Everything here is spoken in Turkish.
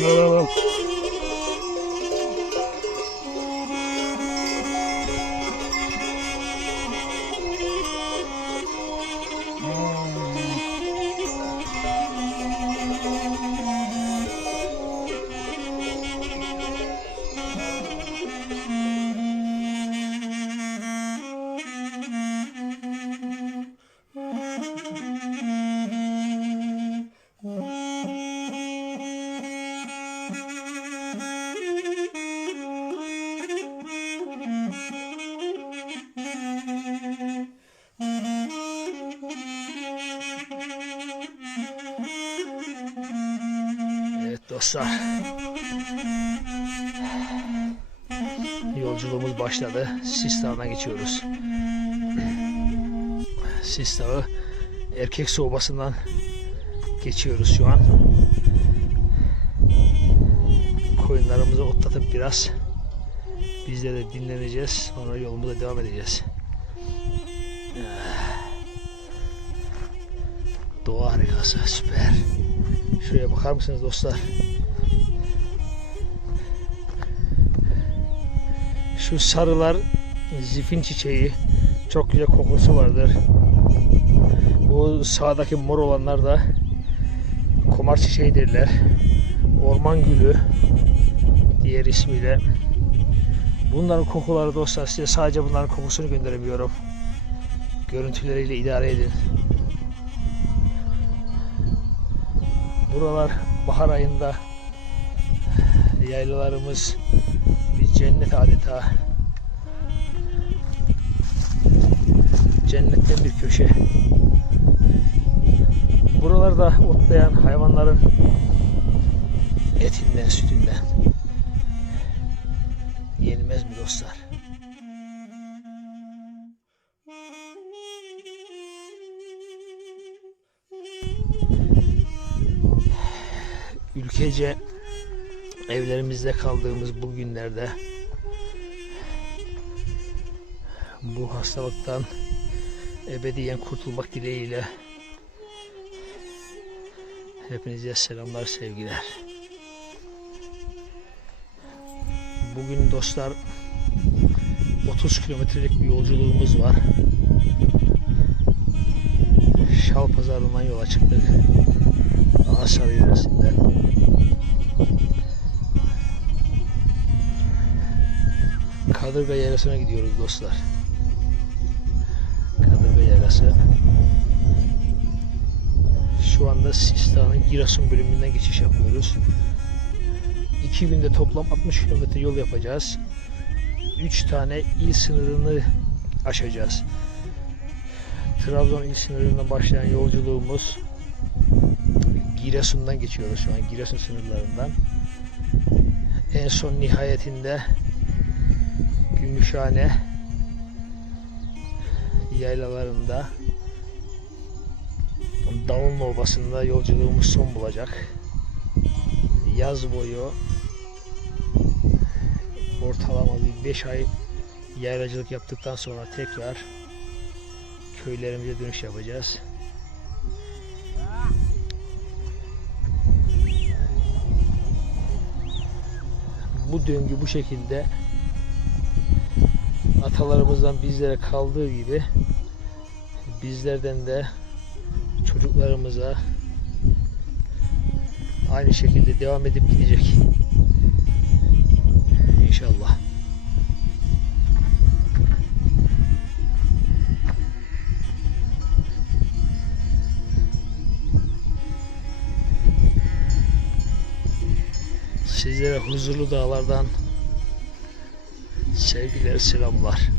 no, no, no. Dostlar. Yolculuğumuz başladı. Sis Dağı'na geçiyoruz. Sis Dağı erkek soğumasından geçiyoruz şu an. Koyunlarımızı otlatıp biraz biz de, de dinleneceğiz. Sonra yolumuza devam edeceğiz. Doğa harikası süper. Şuraya bakar mısınız dostlar? Şu sarılar zifin çiçeği. Çok güzel kokusu vardır. Bu sağdaki mor olanlar da komar çiçeği derler. Orman gülü diğer ismiyle. Bunların kokuları dostlar size sadece bunların kokusunu gönderemiyorum. Görüntüleriyle idare edin. Buralar bahar ayında yaylalarımız bir cennet adeta. Cennetten bir köşe. Buralarda otlayan hayvanların etinden, sütünden yenilmez mi dostlar? Ülkece evlerimizde kaldığımız bu günlerde bu hastalıktan ebediyen kurtulmak dileğiyle hepinize selamlar sevgiler. Bugün dostlar 30 kilometrelik bir yolculuğumuz var. Şal pazarından yola çıktık. Asar yöresinden. Kadırga Yaylası'na gidiyoruz dostlar. Kadırga Yaylası. Şu anda Sistan'ın Giresun bölümünden geçiş yapıyoruz. İki günde toplam 60 kilometre yol yapacağız. 3 tane il sınırını aşacağız. Trabzon il sınırından başlayan yolculuğumuz Giresun'dan geçiyoruz şu an Giresun sınırlarından. En son nihayetinde Gümüşhane yaylalarında Davulun Ovası'nda yolculuğumuz son bulacak. Yaz boyu ortalama bir 5 ay yaylacılık yaptıktan sonra tekrar köylerimize dönüş yapacağız. Bu döngü bu şekilde atalarımızdan bizlere kaldığı gibi bizlerden de çocuklarımıza aynı şekilde devam edip gidecek. İnşallah. Sizlere huzurlu dağlardan sevgiler, selamlar.